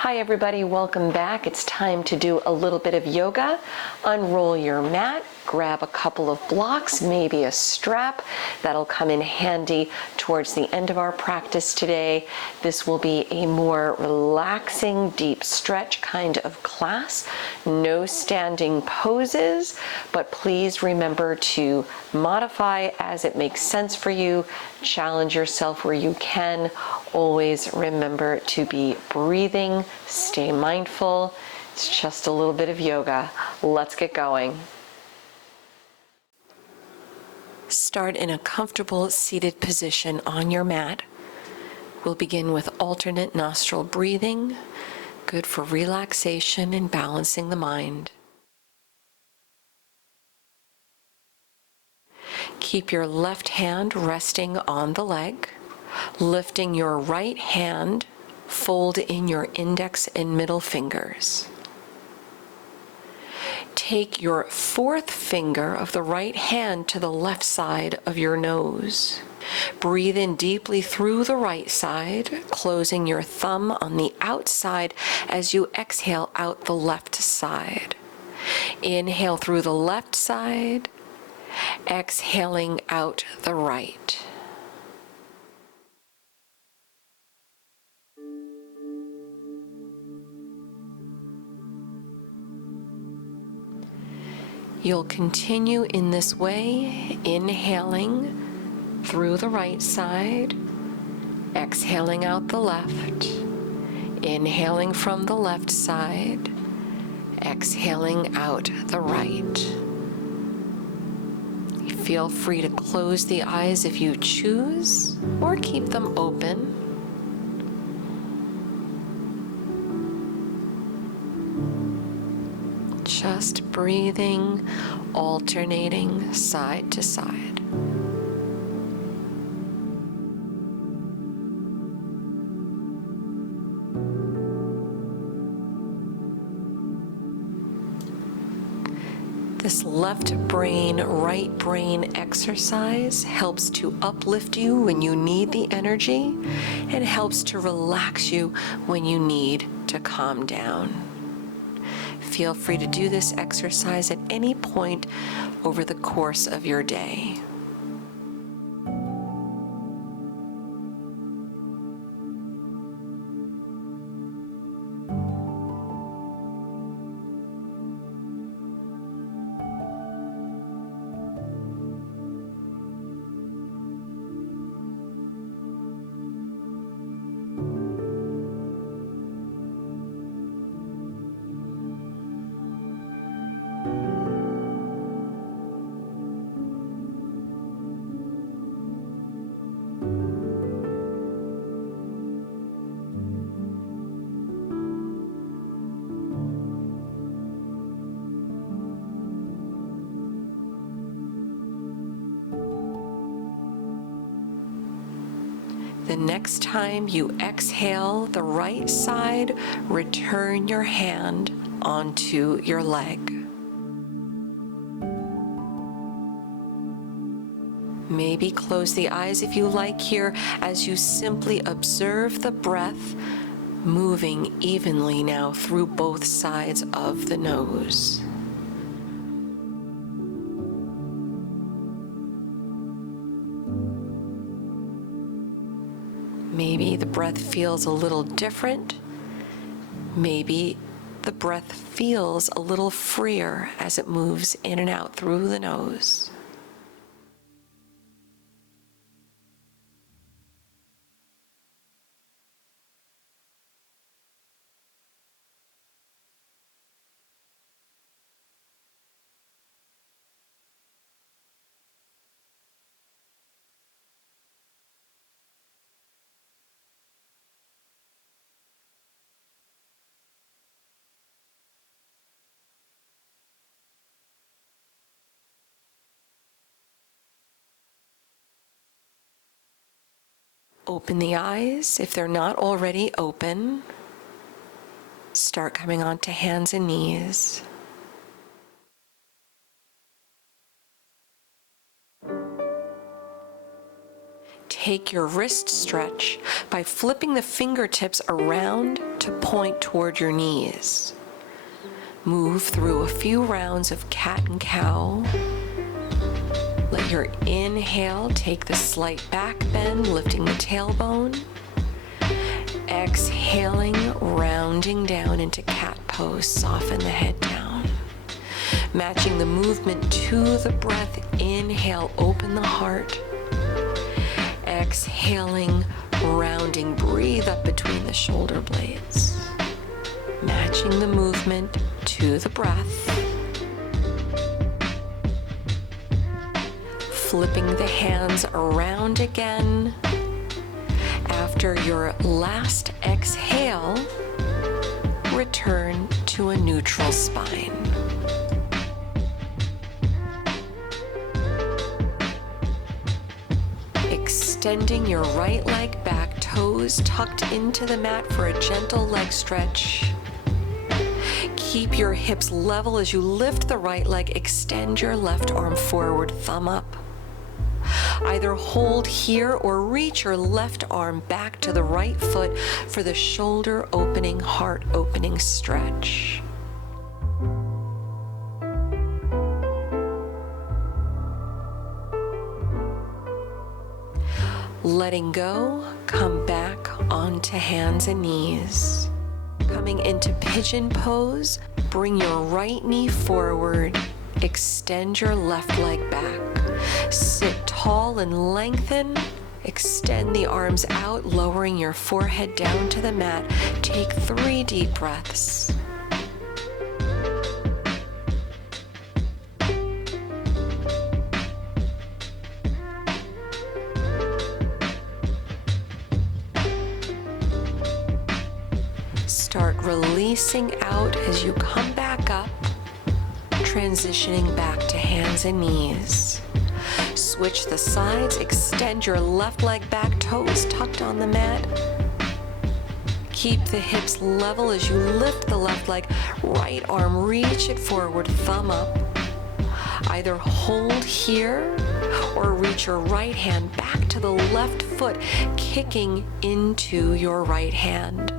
Hi everybody, welcome back. It's time to do a little bit of yoga. Unroll your mat, grab a couple of blocks, maybe a strap. That'll come in handy towards the end of our practice today. This will be a more relaxing, deep stretch kind of class. No standing poses, but please remember to modify as it makes sense for you. Challenge yourself where you can. Always remember to be breathing. Stay mindful. It's just a little bit of yoga. Let's get going. Start in a comfortable seated position on your mat. We'll begin with alternate nostril breathing, good for relaxation and balancing the mind. Keep your left hand resting on the leg, lifting your right hand. Fold in your index and middle fingers. Take your fourth finger of the right hand to the left side of your nose. Breathe in deeply through the right side, closing your thumb on the outside as you exhale out the left side. Inhale through the left side, exhaling out the right. You'll continue in this way, inhaling through the right side, exhaling out the left, inhaling from the left side, exhaling out the right. Feel free to close the eyes if you choose, or keep them open. Just breathing, alternating side to side. This left brain, right brain exercise helps to uplift you when you need the energy and helps to relax you when you need to calm down. Feel free to do this exercise at any point over the course of your day. The next time you exhale the right side, return your hand onto your leg. Maybe close the eyes if you like here as you simply observe the breath moving evenly now through both sides of the nose. Maybe the breath feels a little different. Maybe the breath feels a little freer as it moves in and out through the nose. Open the eyes if they're not already open. Start coming onto hands and knees. take your wrist stretch by flipping the fingertips around to point toward your knees. Move through a few rounds of cat and cow. Let your inhale take the slight back bend, lifting the tailbone. Exhaling, rounding down into cat pose, soften the head down. Matching the movement to the breath, inhale, open the heart. Exhaling, rounding, breathe up between the shoulder blades. Matching the movement to the breath. Flipping the hands around again. After your last exhale, return to a neutral spine. Extending your right leg back, toes tucked into the mat for a gentle leg stretch. Keep your hips level as you lift the right leg, extend your left arm forward, thumb up. Either hold here or reach your left arm back to the right foot for the shoulder opening, heart opening stretch. Letting go, come back onto hands and knees. Coming into Pigeon Pose, bring your right knee forward, extend your left leg back. Sit tall and lengthen. Extend the arms out, lowering your forehead down to the mat. Take 3 deep breaths. Start releasing out as you come back up, transitioning back to hands and knees. Switch the sides, extend your left leg back, toes tucked on the mat. Keep the hips level as you lift the left leg, right arm, reach it forward, thumb up. Either hold here or reach your right hand back to the left foot, kicking into your right hand.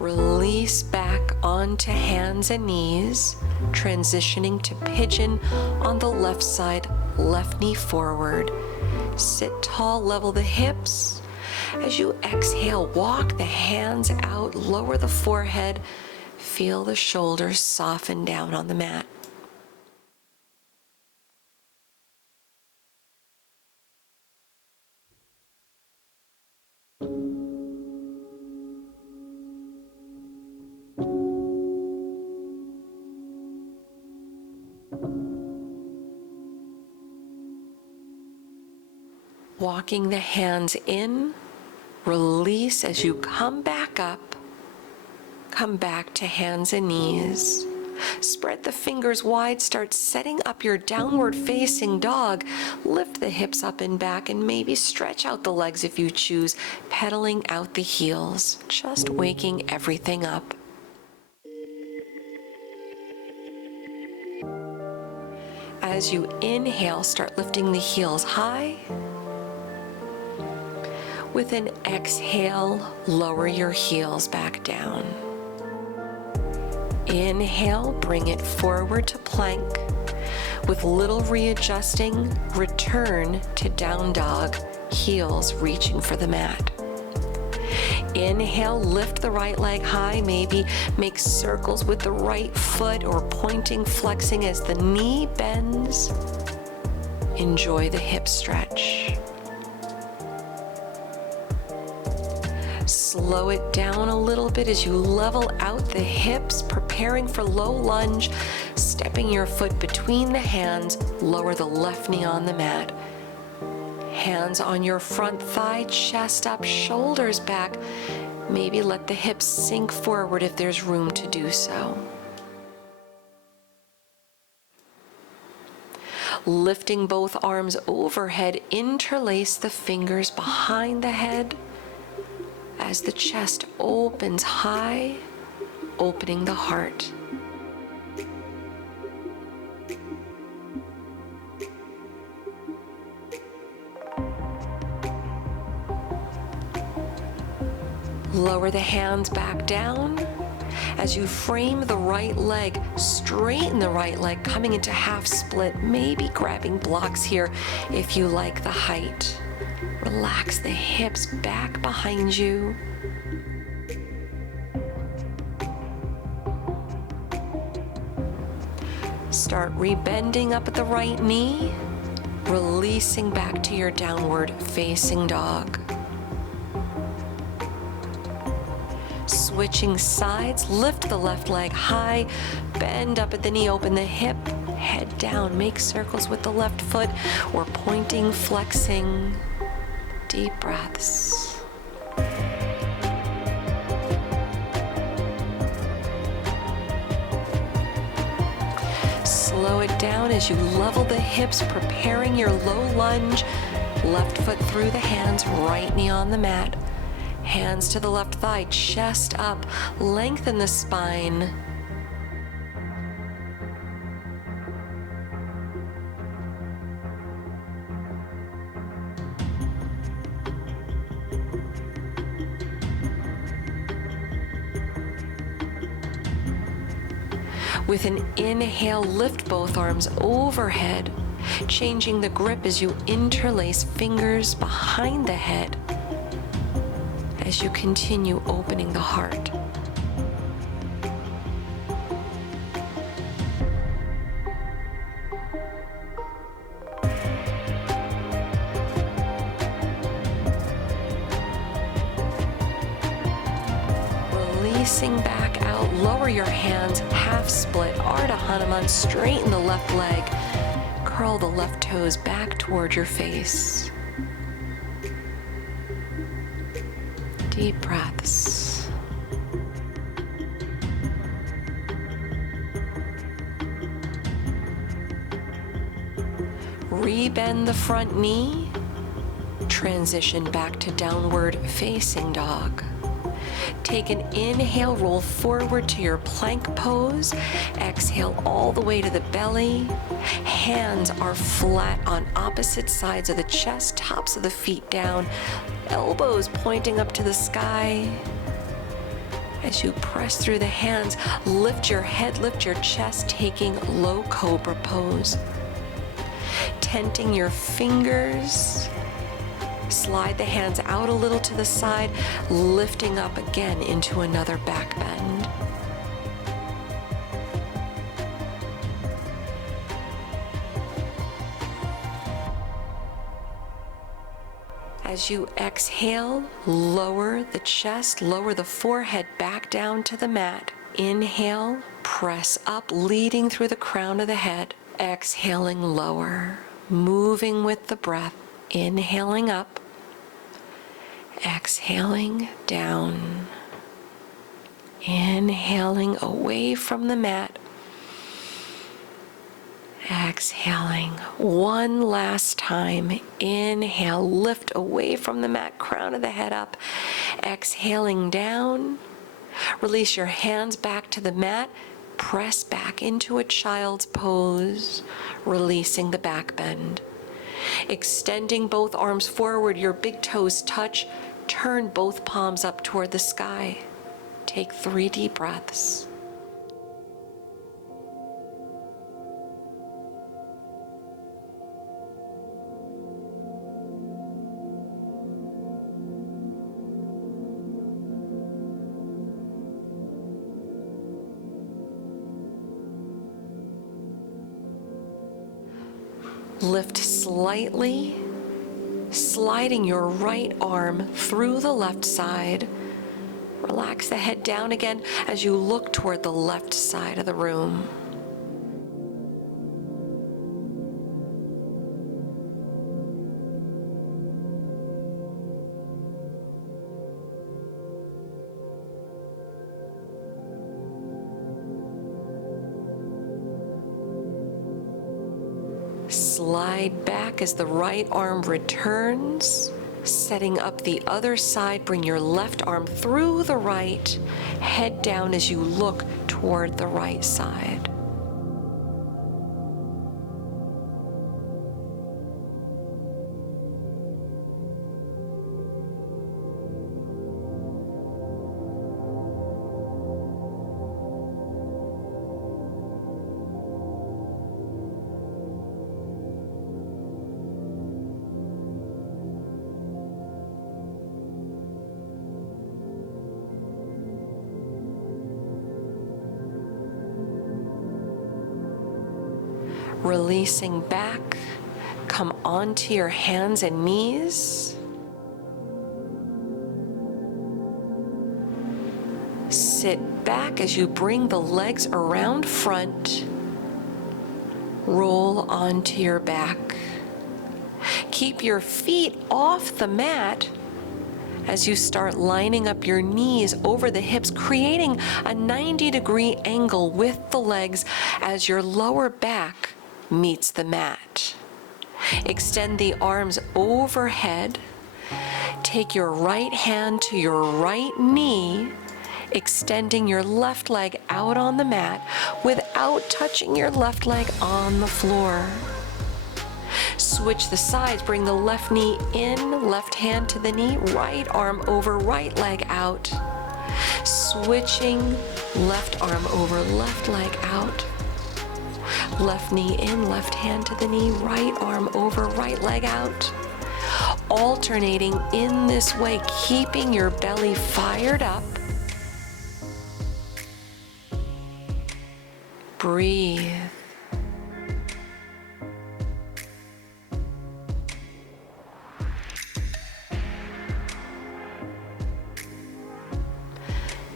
Release back onto hands and knees, transitioning to pigeon on the left side, left knee forward. Sit tall, level the hips. As you exhale, walk the hands out, lower the forehead, feel the shoulders soften down on the mat. Walking the hands in, release as you come back up, come back to hands and knees. Spread the fingers wide, start setting up your downward facing dog. Lift the hips up and back and maybe stretch out the legs if you choose, pedaling out the heels, just waking everything up. As you inhale, start lifting the heels high. With an exhale, lower your heels back down. Inhale, bring it forward to plank. With little readjusting, return to down dog, heels reaching for the mat. Inhale, lift the right leg high, maybe make circles with the right foot or pointing, flexing as the knee bends. Enjoy the hip stretch. Slow it down a little bit as you level out the hips, preparing for low lunge, stepping your foot between the hands, lower the left knee on the mat. Hands on your front thigh, chest up, shoulders back. Maybe let the hips sink forward if there's room to do so. Lifting both arms overhead, interlace the fingers behind the head as the chest opens high, opening the heart. Lower the hands back down. As you frame the right leg, straighten the right leg, coming into half split, maybe grabbing blocks here if you like the height. Relax the hips back behind you. Start rebending up at the right knee, releasing back to your downward facing dog. Switching sides, lift the left leg high, bend up at the knee, open the hip, head down, make circles with the left foot or pointing, flexing. Deep breaths. Slow it down as you level the hips, preparing your low lunge. Left foot through the hands, right knee on the mat. Hands to the left thigh, chest up, lengthen the spine. With an inhale, lift both arms overhead, changing the grip as you interlace fingers behind the head as you continue opening the heart. Releasing back out, lower your hands, half split, Ardha Hanuman, straighten the left leg, curl the left toes back toward your face. Deep breaths. Rebend the front knee, transition back to downward facing dog. Take an inhale, roll forward to your plank pose. Exhale all the way to the belly. Hands are flat on opposite sides of the chest, tops of the feet down, elbows pointing up to the sky. As you press through the hands, lift your head, lift your chest, taking low cobra pose. Tenting your fingers. Slide the hands out a little to the side, lifting up again into another back bend. As you exhale, lower the chest, lower the forehead back down to the mat. Inhale, press up, leading through the crown of the head. Exhaling, lower, moving with the breath. Inhaling up, exhaling down, inhaling away from the mat, exhaling one last time. Inhale, lift away from the mat, crown of the head up, exhaling down, release your hands back to the mat, press back into a child's pose, releasing the back bend. Extending both arms forward, your big toes touch. Turn both palms up toward the sky. Take 3 deep breaths. Lift slightly, sliding your right arm through the left side. Relax the head down again as you look toward the left side of the room. Slide back as the right arm returns. Setting up the other side, bring your left arm through the right, head down as you look toward the right side. Releasing back, come onto your hands and knees. Sit back as you bring the legs around front. Roll onto your back. Keep your feet off the mat as you start lining up your knees over the hips, creating a 90-degree angle with the legs as your lower back meets the mat. Extend the arms overhead. Take your right hand to your right knee, extending your left leg out on the mat without touching your left leg on the floor. Switch the sides, bring the left knee in, left hand to the knee, right arm over, right leg out. Switching, left arm over, left leg out. Left knee in, left hand to the knee, right arm over, right leg out. Alternating in this way, keeping your belly fired up. Breathe.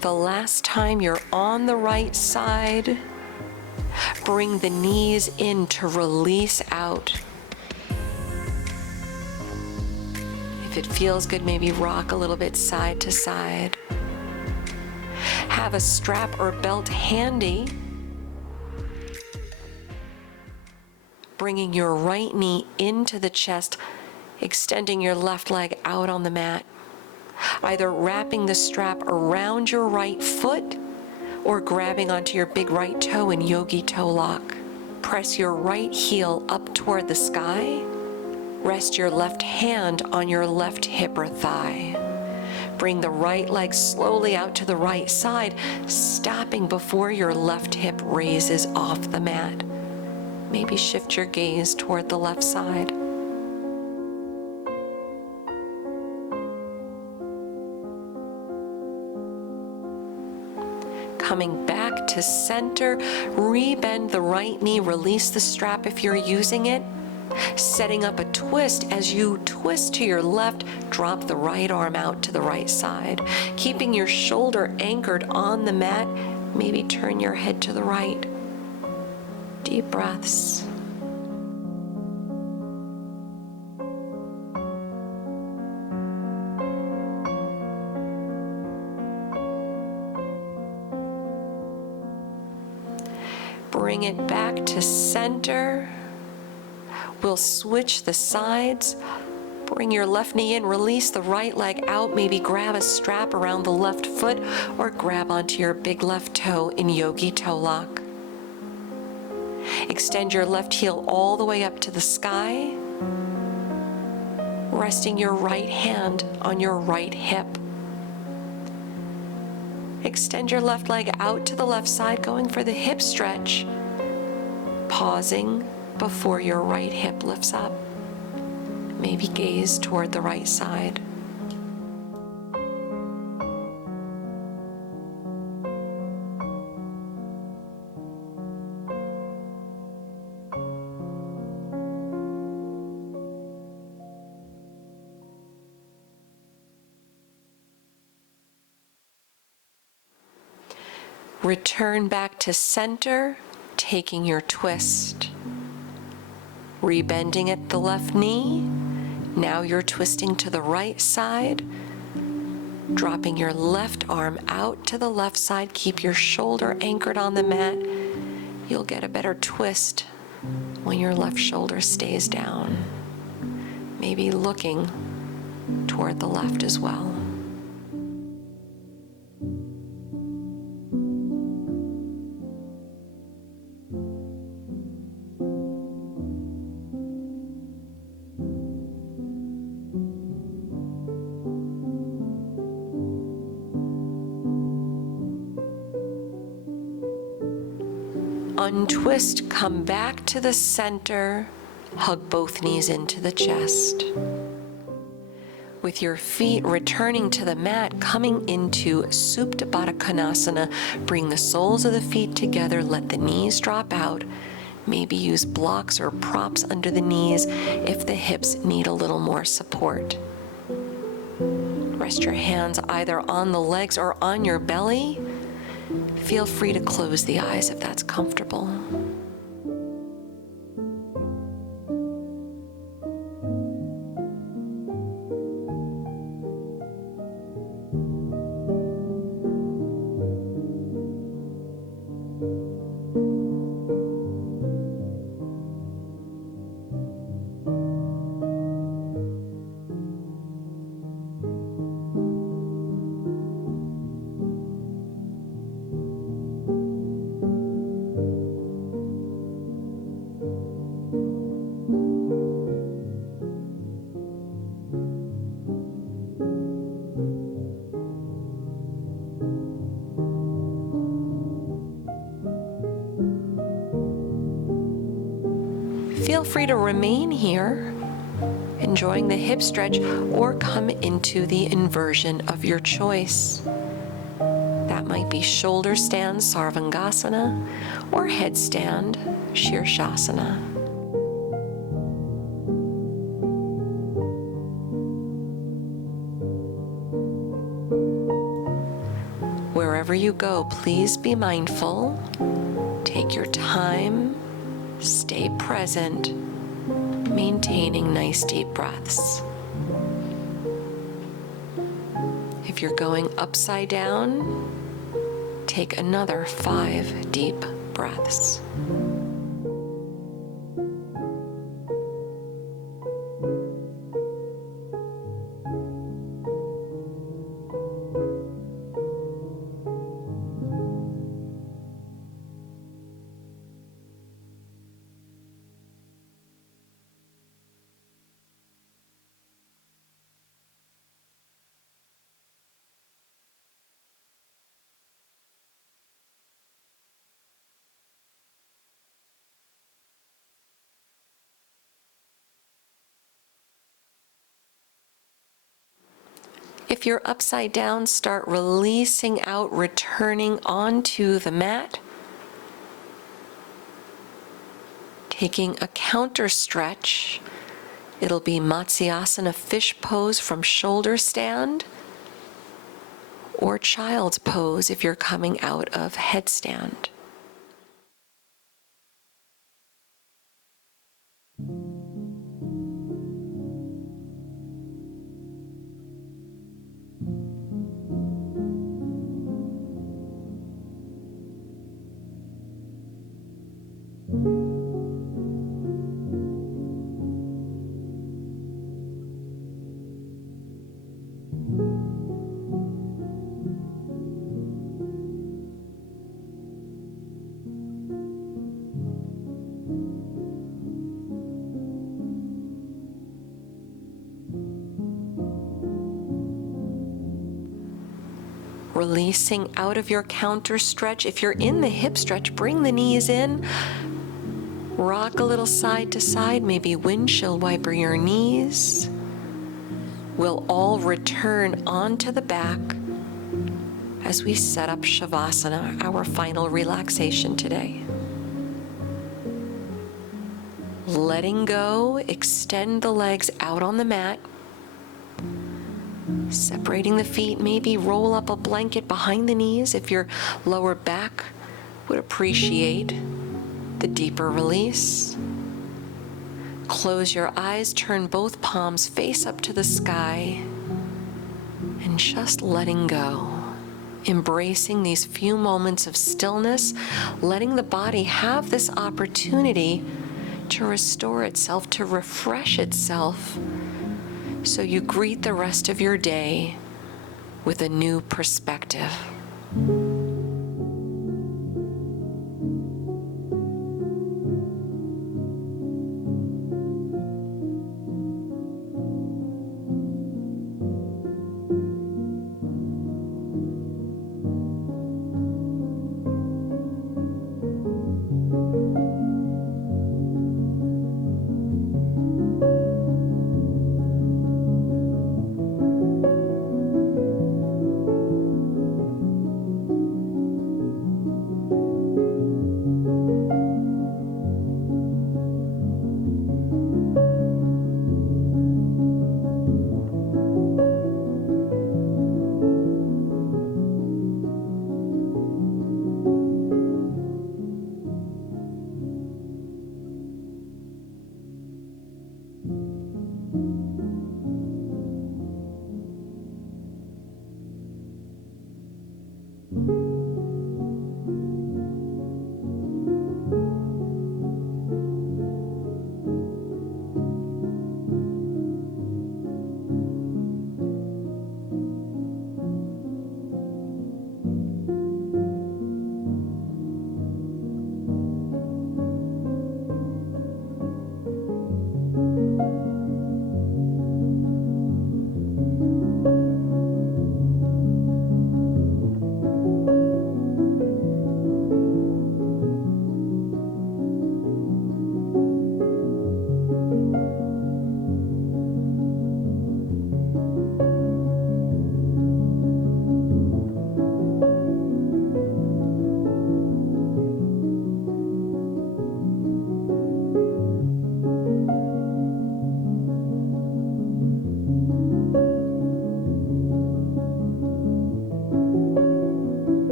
The last time you're on the right side, bring the knees in to release out. If it feels good, maybe rock a little bit side to side. Have a strap or belt handy. Bringing your right knee into the chest, extending your left leg out on the mat. Either wrapping the strap around your right foot or grabbing onto your big right toe in yogi toe lock. Press your right heel up toward the sky. Rest your left hand on your left hip or thigh. Bring the right leg slowly out to the right side, stopping before your left hip raises off the mat. Maybe shift your gaze toward the left side. Coming back to center, rebend the right knee, release the strap if you're using it. Setting up a twist. As you twist to your left, drop the right arm out to the right side. Keeping your shoulder anchored on the mat, maybe turn your head to the right. Deep breaths. Bring it back to center. We'll switch the sides. Bring your left knee in, release the right leg out, maybe grab a strap around the left foot or grab onto your big left toe in yogi toe lock. Extend your left heel all the way up to the sky, resting your right hand on your right hip. Extend your left leg out to the left side, going for the hip stretch, pausing before your right hip lifts up. Maybe gaze toward the right side. Return back to center, taking your twist. Rebending at the left knee. Now you're twisting to the right side. Dropping your left arm out to the left side. Keep your shoulder anchored on the mat. You'll get a better twist when your left shoulder stays down. Maybe looking toward the left as well. Untwist, come back to the center, hug both knees into the chest. With your feet returning to the mat, coming into Badakanasana, bring the soles of the feet together, let the knees drop out. Maybe use blocks or props under the knees if the hips need a little more support. Rest your hands either on the legs or on your belly. Feel free to close the eyes if that's comfortable. Feel free to remain here, enjoying the hip stretch, or come into the inversion of your choice. That might be shoulder stand, Sarvangasana, or headstand, Shirshasana. Wherever you go, please be mindful. Take your time. Stay present, maintaining nice deep breaths. If you're going upside down, take another 5 deep breaths. If you're upside down, start releasing out, returning onto the mat. Taking a counter stretch, it'll be Matsyasana fish pose from shoulder stand, or child's pose if you're coming out of headstand. Releasing out of your counter stretch. If you're in the hip stretch, bring the knees in. Rock a little side to side, maybe windshield wiper your knees. We'll all return onto the back as we set up Savasana, our final relaxation today. Letting go, extend the legs out on the mat. Separating the feet, maybe roll up a blanket behind the knees if your lower back would appreciate the deeper release. Close your eyes, turn both palms face up to the sky, and just letting go. Embracing these few moments of stillness, letting the body have this opportunity to restore itself, to refresh itself, so you greet the rest of your day with a new perspective.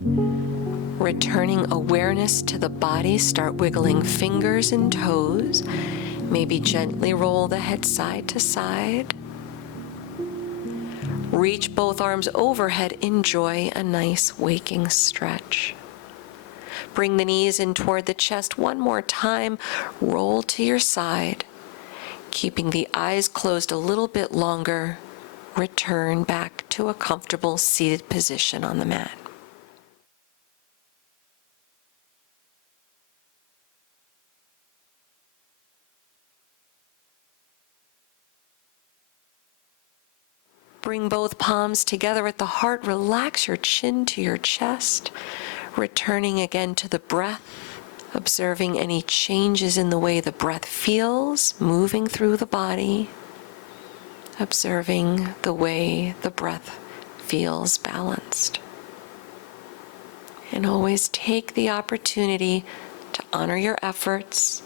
Returning awareness to the body, start wiggling fingers and toes. Maybe gently roll the head side to side. Reach both arms overhead. Enjoy a nice waking stretch. Bring the knees in toward the chest one more time. Roll to your side. Keeping the eyes closed a little bit longer, return back to a comfortable seated position on the mat. Bring both palms together at the heart. Relax your chin to your chest. Returning again to the breath, observing any changes in the way the breath feels, moving through the body. Observing the way the breath feels balanced. And always take the opportunity to honor your efforts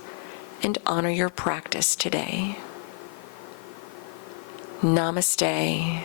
and honor your practice today. Namaste.